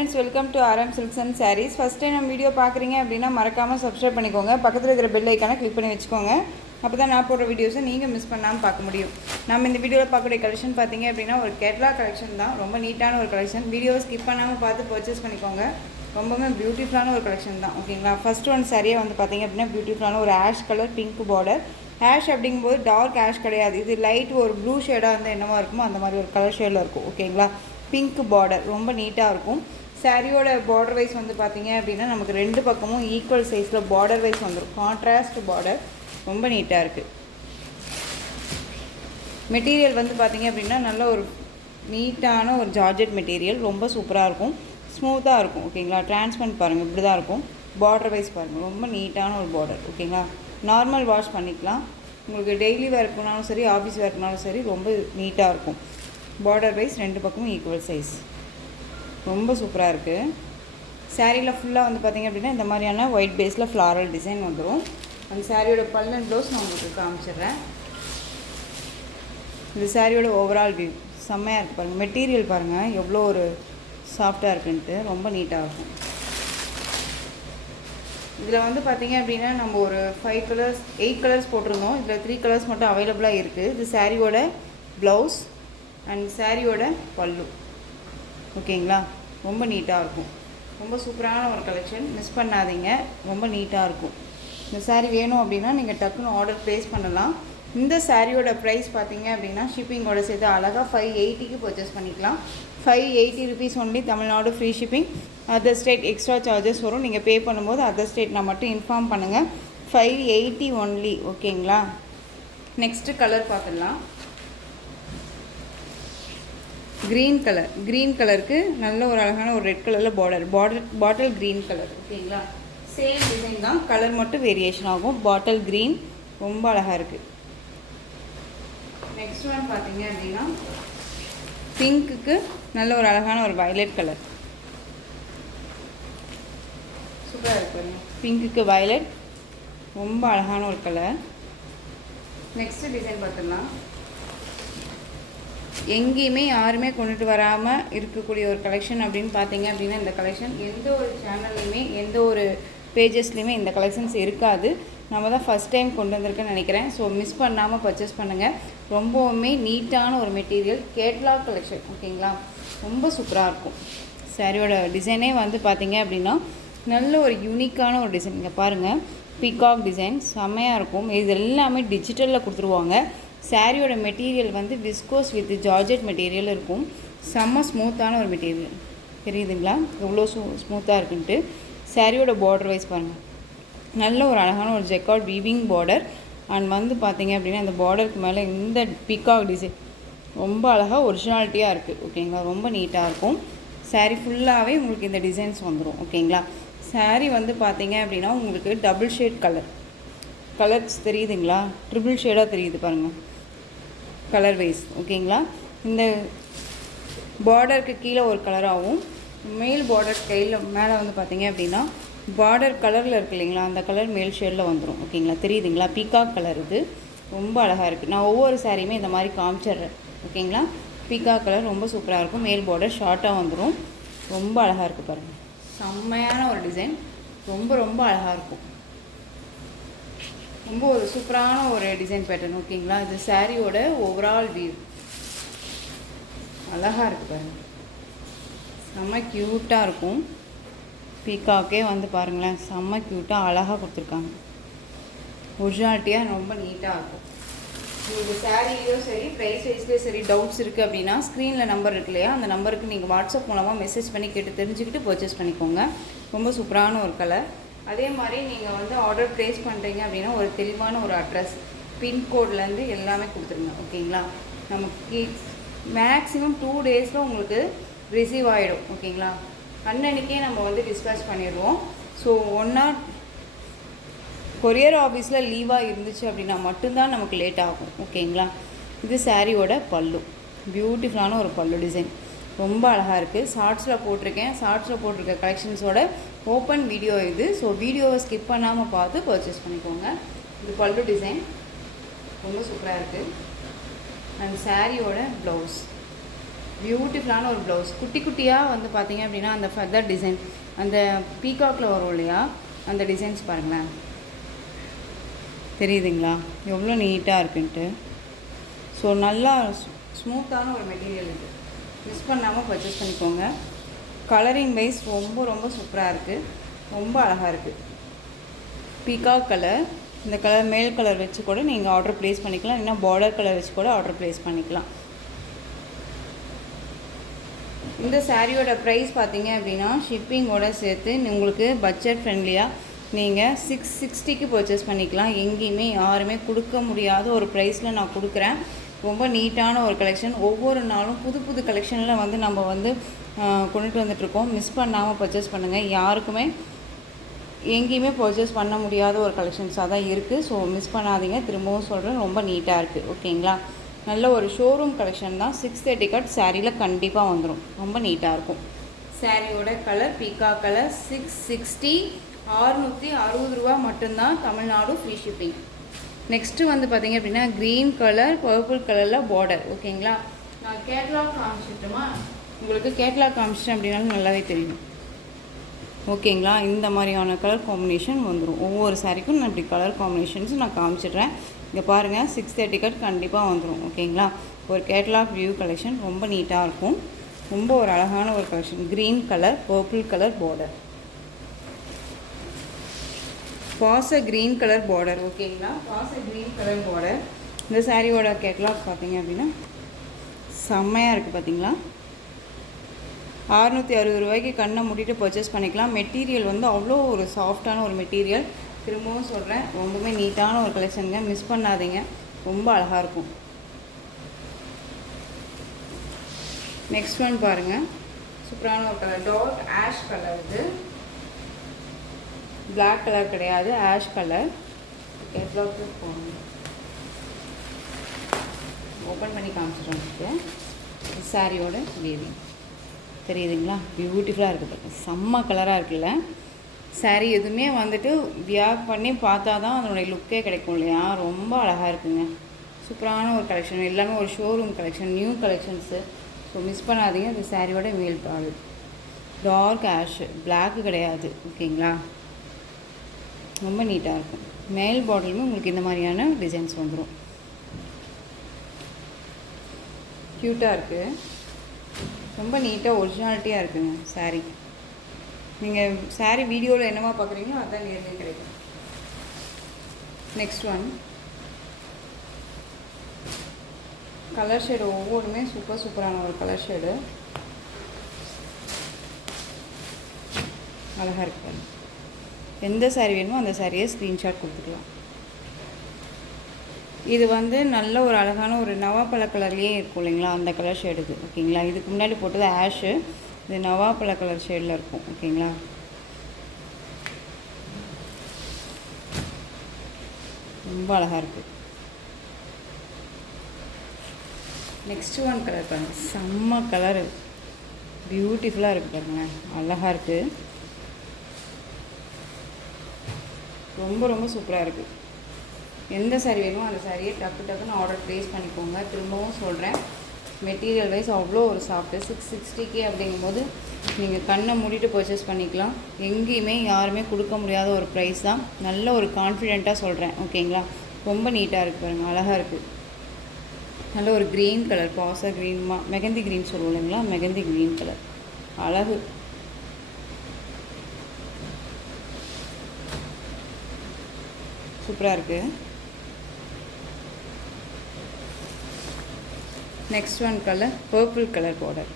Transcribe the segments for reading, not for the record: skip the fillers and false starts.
friends, welcome to RM Silks and Sarees. First time நம்ம video பார்க்குறீங்க அப்படின்னா மறக்காமல் சப்ஸ்கிரைப் பண்ணிக்கோங்க. பக்கத்தில் இருக்கிற பெல் ஐக்கானை கிளிக் பண்ணி வச்சுக்கோங்க. அப்போ தான் நான் போடுற வீடியோஸை நீங்கள் மிஸ் பண்ணாமல் பார்க்க முடியும். நம்ம இந்த வீடியோவில் பார்க்கக்கூடிய கலெக்ஷன் பார்த்தீங்க அப்படின்னா ஒரு கேட்லாக் கலெக்ஷன் தான். ரொம்ப நீட்டான ஒரு கலெக்ஷன். வீடியோவை ஸ்கிப் பண்ணாமல் பார்த்து பர்ச்சேஸ் பண்ணிக்கோங்க. ரொம்பவே பியூட்டிஃபுல்லான ஒரு கலெக்ஷன் தான். ஓகேங்களா? ஃபஸ்ட்டு ஒன் சரியாக வந்து பார்த்தீங்க அப்படின்னா பியூட்டிஃபுல்லான ஒரு ash colour pink border. Ash அப்படிங்கும்போது டார்க் ஆஷ் கிடையாது. இது லைட் ஒரு ப்ளூ ஷேடாக இருந்தால் என்னவா இருக்குமோ அந்த மாதிரி ஒரு கலர் ஷேடில் இருக்கும். ஓகேங்களா? பிங்க் பார்டர் ரொம்ப நீட்டாக இருக்கும். சாரியோட பார்டர் வைஸ் வந்து பார்த்தீங்க அப்படின்னா நமக்கு ரெண்டு பக்கமும் ஈக்குவல் சைஸில் பார்டர் வைஸ் வந்துடும். கான்ட்ராஸ்ட் பார்டர் ரொம்ப நீட்டாக இருக்குது. மெட்டீரியல் வந்து பார்த்தீங்க அப்படின்னா நல்ல ஒரு நீட்டான ஒரு ஜார்ஜெட் மெட்டீரியல். ரொம்ப சூப்பராக இருக்கும், ஸ்மூத்தாக இருக்கும். ஓகேங்களா? டிரான்ஸ்பரண்ட் பாருங்கள், இப்படி தான் இருக்கும். பார்டர் வைஸ் பாருங்கள், ரொம்ப நீட்டான ஒரு பார்டர். ஓகேங்களா? நார்மல் வாஷ் பண்ணிக்கலாம். உங்களுக்கு டெய்லி வேர்க்குனாலும் சரி, ஆஃபீஸ் வேர்க்குனாலும் சரி, ரொம்ப நீட்டாக இருக்கும். பார்டர் வைஸ் ரெண்டு பக்கமும் ஈக்குவல் சைஸ். ரொம்ப சூப்பராக இருக்குது. சாரியில் ஃபுல்லாக வந்து பார்த்திங்க அப்படின்னா இந்த மாதிரியான ஒயிட் பேஸில் ஃப்ளாரல் டிசைன் வந்துடும். அந்த சாரியோட பல்லன் ப்ளவுஸ் நான் உங்களுக்கு காமிச்சிடுறேன். இந்த சாரியோட ஓவரால் வியூ செம்மையாக இருக்குது பாருங்கள். மெட்டீரியல் பாருங்கள் எவ்வளோ ஒரு சாஃப்டாக இருக்குன்ட்டு, ரொம்ப நீட்டாக இருக்கும். இதில் வந்து பார்த்திங்க அப்படின்னா நம்ம ஒரு 5 கலர்ஸ் 8 கலர்ஸ் போட்டிருந்தோம். இதில் 3 கலர்ஸ் மட்டும் அவைலபிளாக இருக்குது. இது சாரியோட ப்ளவுஸ் அண்ட் சாரியோட பல்லு. ஓகேங்களா? ரொம்ப நீட்டாக இருக்கும். ரொம்ப சூப்பரான ஒரு கலெக்ஷன், மிஸ் பண்ணாதீங்க. ரொம்ப நீட்டாக இருக்கும். இந்த சாரீ வேணும் அப்படின்னா நீங்கள் டக்குன்னு ஆர்டர் ப்ளேஸ் பண்ணலாம். இந்த சாரியோட ப்ரைஸ் பார்த்தீங்க அப்படின்னா ஷிப்பிங்கோட சேர்த்து அழகாக 580க்கு பர்ச்சேஸ் பண்ணிக்கலாம். 580 rupees only. Tamil Nadu free shipping. Other state extra charges வரும். நீங்கள் பே பண்ணும்போது அதர் ஸ்டேட் நான் மட்டும் இன்ஃபார்ம் பண்ணுங்கள். 580 ஒன்லி. ஓகேங்களா? நெக்ஸ்ட்டு கலர் பார்த்துடலாம். க்ரீன் கலருக்கு நல்ல ஒரு அழகான ஒரு ரெட் கலரில் பாட்டில் க்ரீன் கலர். ஓகேங்களா? சேம் டிசைன் தான், கலர் மட்டும் வேரியேஷன் ஆகும். பாட்டில் க்ரீன் ரொம்ப அழகாக இருக்குது. நெக்ஸ்ட் ஒன் பார்த்தீங்க அப்படின்னா பிங்க்குக்கு நல்ல ஒரு அழகான ஒரு வயலட் கலர். சூப்பராக இருக்குது. பிங்க்குக்கு வயலட் ரொம்ப அழகான ஒரு கலர். நெக்ஸ்ட்டு டிசைன் பார்த்துடலாம். எங்கேயுமே யாருமே கொண்டுட்டு வராமல் இருக்கக்கூடிய ஒரு கலெக்ஷன் அப்படின்னு பார்த்தீங்க அப்படின்னா இந்த கலெக்ஷன் எந்த ஒரு சேனல்லையுமே எந்த ஒரு பேஜஸ்லையுமே இந்த கலெக்ஷன்ஸ் இருக்காது. நம்ம தான் ஃபஸ்ட் டைம் கொண்டு வந்திருக்கேன்னு நினைக்கிறேன். ஸோ மிஸ் பண்ணாமல் பர்ச்சேஸ் பண்ணுங்கள். ரொம்பவுமே நீட்டான ஒரு மெட்டீரியல், கேட்லாக் கலெக்ஷன். ஓகேங்களா? ரொம்ப சூப்பராக இருக்கும். சாரியோட டிசைனே வந்து பார்த்தீங்க அப்படின்னா நல்ல ஒரு யூனிக்கான ஒரு டிசைன். இங்கே பாருங்கள், பீகாக் டிசைன் செம்மையாக இருக்கும். இது எல்லாமே டிஜிட்டலில் கொடுத்துருவாங்க. சாரியோட மெட்டீரியல் வந்து விஸ்கோஸ் வித் ஜார்ஜெட் மெட்டீரியல் இருக்கும். செம்ம ஸ்மூத்தான ஒரு மெட்டீரியல். தெரியுதுங்களா எவ்வளோ ஸ்மூத்தாக இருக்குன்ட்டு? சாரியோட பார்டர் வைஸ் பாருங்கள், நல்ல ஒரு அழகான ஒரு ஜெக்கார்ட் வீவிங் பார்டர். அண்ட் வந்து பார்த்தீங்க அப்படின்னா அந்த பார்டருக்கு மேலே இந்த பீகாக் டிசைன் ரொம்ப அழகாக ஒரிஜினாலிட்டியாக இருக்குது. ஓகேங்களா? ரொம்ப நீட்டாக இருக்கும். சாரீ ஃபுல்லாகவே உங்களுக்கு இந்த டிசைன்ஸ் வந்துடும். ஓகேங்களா? சாரீ வந்து பார்த்தீங்க அப்படின்னா உங்களுக்கு டபுள் ஷேட் கலர்ஸ் தெரியுதுங்களா? ட்ரிபிள் ஷேடாக தெரியுது பாருங்கள் கலர் வைஸ். ஓகேங்களா? இந்த பார்டருக்கு கீழே ஒரு கலராகவும் மேல் பார்டர் கையில் மேலே வந்து பார்த்தீங்க அப்படின்னா பார்டர் கலரில் இருக்குது இல்லைங்களா, அந்த கலர் மேல் ஷேடில் வந்துடும். ஓகேங்களா? தெரியுதுங்களா? Peacock colour. இது ரொம்ப அழகாக இருக்குது. நான் ஒவ்வொரு சாரியுமே இந்த மாதிரி காமிச்சிட்றேன். ஓகேங்களா? பீகாக் கலர் ரொம்ப சூப்பராக இருக்கும். மேல் பார்டர் ஷார்ட்டாக வந்துடும். ரொம்ப அழகாக இருக்குது பாருங்கள். செம்மையான ஒரு டிசைன். ரொம்ப ரொம்ப அழகாக இருக்கும். ரொம்ப ஒரு சூப்பரான ஒரு டிசைன் பேட்டர்ன். ஓகேங்களா? இது சாரியோட ஓவரால் வியூ அழகாக இருக்குது பாருங்கள். செம்ம க்யூட்டாக இருக்கும். பீகாக்கே வந்து பாருங்களேன், செம்ம க்யூட்டாக அழகாக கொடுத்துருக்காங்க. ஒரிஜினாலிட்டியாக ரொம்ப நீட்டாக இருக்கும். உங்களுக்கு சாரிலையும் சரி, ப்ரைஸ் வைஸ்லேயும் சரி டவுட்ஸ் இருக்குது அப்படின்னா ஸ்க்ரீனில் நம்பர் இருக்கு இல்லையா, அந்த நம்பருக்கு நீங்கள் வாட்ஸ்அப் மூலமாக மெசேஜ் பண்ணி கேட்டு தெரிஞ்சுக்கிட்டு பர்ச்சேஸ் பண்ணிக்கோங்க. ரொம்ப சூப்பரான ஒரு கலர். அதே மாதிரி நீங்கள் வந்து ஆர்டர் ப்ளேஸ் பண்ணுறீங்க அப்படின்னா ஒரு தெளிவான ஒரு அட்ரஸ், பின்கோட்லேருந்து எல்லாமே கொடுத்துருங்க. ஓகேங்களா? நமக்கு மேக்ஸிமம் 2 டேஸில் உங்களுக்கு ரிசீவ் ஆகிடும். ஓகேங்களா? அன்னன்னைக்கே நம்ம வந்து டிஸ்பேச் பண்ணிடுவோம். ஸோ 1 hour கொரியர் ஆஃபீஸில் லீவாக இருந்துச்சு அப்படின்னா மட்டும்தான் நமக்கு லேட் ஆகும். ஓகேங்களா? இது சாரியோட பல்லு. பியூட்டிஃபுல்லான ஒரு பல்லு டிசைன் ரொம்ப அழகாக இருக்குது. ஷார்ட்ஸில் போட்டிருக்க கலெக்ஷன்ஸோட ஓப்பன் வீடியோ இது. ஸோ வீடியோவை ஸ்கிப் பண்ணாமல் பார்த்து பர்ச்சேஸ் பண்ணிக்கோங்க. இது பல்லு டிசைன் ரொம்ப சூப்பராக இருக்குது. அண்ட் சாரியோட ப்ளவுஸ் பியூட்டிஃபுல்லான ஒரு ப்ளவுஸ். குட்டி குட்டியாக வந்து பார்த்தீங்க அப்படின்னா அந்த ஃபெதர் டிசைன், அந்த பீகாக்கில் வரும் இல்லையா, அந்த டிசைன்ஸ் பாருங்களேன், தெரியுதுங்களா எவ்வளோ நீட்டாக இருக்குன்ட்டு. ஸோ நல்லா ஸ்மூத்தான ஒரு மெட்டீரியல் இது. மிஸ் பண்ணாமல் பர்ச்சேஸ் பண்ணிக்கோங்க. கலரிங் வைஸ் ரொம்ப ரொம்ப சூப்பராக இருக்குது, ரொம்ப அழகாக இருக்குது. பீகாக் கலர், இந்த கலர் மேல் கலர் வச்சு கூட நீங்கள் ஆர்டர் ப்ளேஸ் பண்ணிக்கலாம், இல்லைன்னா பார்டர் கலர் வச்சு கூட ஆர்டர் ப்ளேஸ் பண்ணிக்கலாம். இந்த சாரியோட ப்ரைஸ் பார்த்தீங்க அப்படின்னா ஷிப்பிங்கோடு சேர்த்து உங்களுக்கு பட்ஜெட் ஃப்ரெண்ட்லியாக நீங்கள் 660க்கு பர்ச்சேஸ் பண்ணிக்கலாம். எங்கேயுமே யாருமே கொடுக்க முடியாத ஒரு ப்ரைஸில் நான் கொடுக்குறேன். ரொம்ப நீட்டான ஒரு கலெக்ஷன். ஒவ்வொரு நாளும் புது புது கலெக்ஷனில் வந்து நம்ம வந்து கொண்டுட்டு வந்துட்ருக்கோம். மிஸ் பண்ணாமல் பர்ச்சேஸ் பண்ணுங்கள். யாருக்குமே எங்கேயுமே பர்ச்சேஸ் பண்ண முடியாத ஒரு கலெக்ஷன்ஸாக தான் இருக்குது. ஸோ மிஸ் பண்ணாதீங்க. திரும்பவும் சொல்கிறேன், ரொம்ப நீட்டாக இருக்குது. ஓகேங்களா, நல்ல ஒரு ஷோரூம் கலெக்ஷன் தான். 630 கட் சாரியில் கண்டிப்பாக வந்துடும். ரொம்ப நீட்டாக இருக்கும். சாரியோட கலர் பீகா கலர். 660, 660 ரூபா மட்டும்தான். Tamil Nadu free shipping. நெக்ஸ்ட்டு வந்து பார்த்திங்க அப்படின்னா க்ரீன் கலர், பர்பிள் கலரில் பார்டர். ஓகேங்களா, நான் கேட்லாக் காமிச்சிட்டோமா, உங்களுக்கு கேட்லாக் காமிச்சிட்டேன் அப்படின்னாலும் நல்லாவே தெரியும். ஓகேங்களா, இந்த மாதிரியான கலர் காம்பினேஷன் வந்துடும். ஒவ்வொரு சாரிக்கும் நான் இப்படி கலர் காம்பினேஷன்ஸ் நான் காமிச்சிடுறேன். இங்கே பாருங்கள், 630 கட் கண்டிப்பாக வந்துடும். ஓகேங்களா, ஒரு கேட்லாக் வியூ கலெக்ஷன் ரொம்ப நீட்டாக இருக்கும். ரொம்ப ஒரு அழகான ஒரு collection. Green colour, purple colour border, பாச க்ரீன் கலர் பார்டர். ஓகேங்களா, பாச க்ரீன் கலர் பார்டர். இந்த சாரியோட கேட்லாக் பார்த்தீங்க அப்படின்னா செம்மையாக இருக்குது. பார்த்தீங்களா, 660 ரூபாய்க்கு கண்ணை மூடிட்டு பர்ச்சேஸ் பண்ணிக்கலாம். மெட்டீரியல் வந்து அவ்வளோ ஒரு சாஃப்டான ஒரு மெட்டீரியல். திரும்பவும் சொல்கிறேன், ரொம்பவே நீட்டான ஒரு கலெக்ஷனுங்க. மிஸ் பண்ணாதீங்க, ரொம்ப அழகாக இருக்கும். நெக்ஸ்ட் ஒன் பாருங்கள், சூப்பரான ஒரு கலர், டார்க் ஆஷ் கலர். இது பிளாக் கலர் கிடையாது, ஆஷ் கலர். கேட்லாக்கு போகணும், ஓப்பன் பண்ணி காமிச்சிட்டோம். சாரியோட வீவிங் தெரியுதுங்களா, பியூட்டிஃபுல்லாக இருக்குது. பாருங்கள், செம்ம கலராக இருக்குல்ல. சாரீ எதுவுமே வந்துட்டு வியர் பண்ணி பார்த்தா தான் அதனுடைய லுக்கே கிடைக்கும் இல்லையா. ரொம்ப அழகாக இருக்குங்க. சூப்பரான ஒரு கலெக்ஷன். எல்லாமே ஒரு showroom collection, new collections. So miss பண்ணாதீங்க. இந்த சாரியோட மேல் தாள் டார்க் ஆஷ், பிளாக்கு கிடையாது. ஓகேங்களா, ரொம்ப நீட்டாக இருக்கும். மேல் பாட்டிலுமே உங்களுக்கு இந்த மாதிரியான டிசைன்ஸ் வந்துடும். க்யூட்டாக இருக்குது, ரொம்ப நீட்டாக ஒரிஜினாலிட்டியாக இருக்குங்க சாரீ. நீங்கள் சாரீ வீடியோவில் என்னவா பார்க்குறீங்களோ அதுதான் நேரில் கிடைக்கும். நெக்ஸ்ட் ஒன், கலர் ஷேடு ஒவ்வொன்றுமே சூப்பரான ஒரு கலர் ஷேடு. அழகாக இருக்கு. எந்த சாரீ வேணுமோ அந்த சாரியை ஸ்க்ரீன்ஷாட் கொடுத்துக்கலாம். இது வந்து நல்ல ஒரு அழகான ஒரு நவாப்பழ கலர்லேயே இருக்கும் இல்லைங்களா, அந்த கலர் ஷேடு இது. ஓகேங்களா, இதுக்கு முன்னாடி போட்டது ஆஷு, இது நவாப்பழ கலர் ஷேடில் இருக்கும். ஓகேங்களா, ரொம்ப அழகாக இருக்குது. நெக்ஸ்ட்டு ஒன் கலர் பாருங்கள், செம்ம கலரு, பியூட்டிஃபுல்லாக இருக்குது பாருங்களேன், அழகாக இருக்குது. ரொம்ப ரொம்ப சூப்பராக இருக்குது. எந்த சாரீ வேணுமோ அந்த சாரியை டக்குன்னு ஆர்டர் ப்ளேஸ் பண்ணிக்கோங்க. திரும்பவும் சொல்கிறேன், மெட்டீரியல் வைஸ் அவ்வளோ ஒரு சாஃப்ட்டு. 660 அப்படிங்கும்போது நீங்கள் கண்ணை மூடிட்டு பர்ச்சேஸ் பண்ணிக்கலாம். எங்கேயுமே யாருமே கொடுக்க முடியாத ஒரு ப்ரைஸ் தான். நல்ல ஒரு கான்ஃபிடெண்ட்டாக சொல்கிறேன். ஓகேங்களா, ரொம்ப நீட்டாக இருக்குது பாருங்கள், அழகாக இருக்குது. நல்ல ஒரு க்ரீன் கலர், பாசா க்ரீன், மெகந்தி க்ரீன் சொல்லுவோம் இல்லைங்களா, மெகந்தி க்ரீன் கலர், அழகு. சூப்பராக இருக்குது. Next one colour, purple colour border.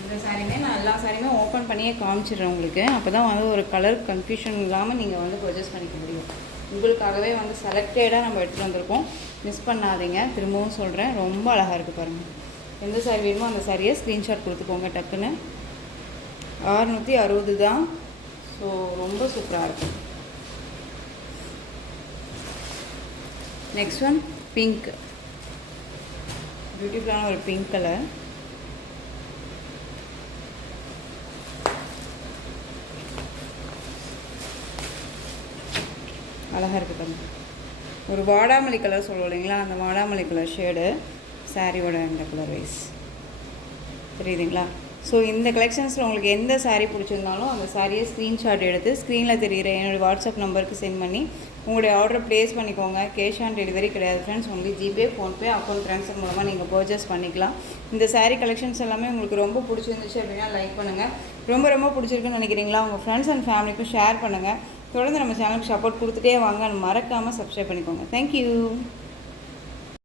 இந்த சாரீமே நான் எல்லா சாரியுமே ஓப்பன் பண்ணியே காமிச்சிடுறேன் உங்களுக்கு. அப்போ தான் வந்து ஒரு கலர் கன்ஃபியூஷன் இல்லாமல் நீங்கள் வந்து பர்ச்சேஸ் பண்ணிக்க முடியும். உங்களுக்காகவே வந்து செலக்டடாக நம்ம எடுத்துகிட்டு வந்திருக்கோம். மிஸ் பண்ணாதீங்க. திரும்பவும் சொல்கிறேன், ரொம்ப அழகாக இருக்குது பாருங்கள். எந்த சாரீ வேணுமோ அந்த சாரியை ஸ்க்ரீன்ஷாட் கொடுத்துக்கோங்க டக்குன்னு. 660 தான். ஸோ ரொம்ப சூப்பராக இருக்கும். நெக்ஸ்ட் ஒன் பிங்க், பியூட்டிஃபுல்லான ஒரு பிங்க் கலர். அழகாக இருக்குது பாருங்கள். ஒரு வாடாமல்லி கலர் சொல்லுவோம் இல்லைங்களா, அந்த வாடாமல்லி கலர் ஷேடு சாரியோட இந்த கலர் வைஸ் தெரியுதுங்களா? ஸோ இந்த கலெக்ஷன்ஸில் உங்களுக்கு எந்த சாரீ பிடிச்சிருந்தாலும் அந்த சாரியை ஸ்க்ரீன்ஷாட் எடுத்து ஸ்க்ரீனில் தெரிகிற என்னுடைய வாட்ஸ்அப் நம்பருக்கு சென்ட் பண்ணி உங்களுடைய ஆர்டரை ப்ளேஸ் பண்ணிக்கோங்க. கேஷ் ஆன் டெலிவரி கிடையாது ஃப்ரெண்ட்ஸ். உங்களுக்கு ஜிபே, ஃபோன்பே, அக்கௌண்ட் ட்ரான்ஸ்ஃபர் மூலமாக நீங்கள் பர்ச்சேஸ் பண்ணிக்கலாம். இந்த சாரீ கலெக்ஷன்ஸ் எல்லாமே உங்களுக்கு ரொம்ப பிடிச்சிருந்துச்சு அப்படின்னா லைக் பண்ணுங்கள். ரொம்ப ரொம்ப பிடிச்சிருக்குன்னு நினைக்கிறீங்களா? உங்கள் ஃப்ரெண்ட்ஸ் அண்ட் ஃபேமிலிக்கும் ஷேர் பண்ணுங்கள். தொடர்ந்து நம்ம சேனலுக்கு சப்போர்ட் கொடுத்துட்டே வாங்க. மறக்காமல் சப்ஸ்கிரைப் பண்ணிக்கோங்க. தேங்க்யூ.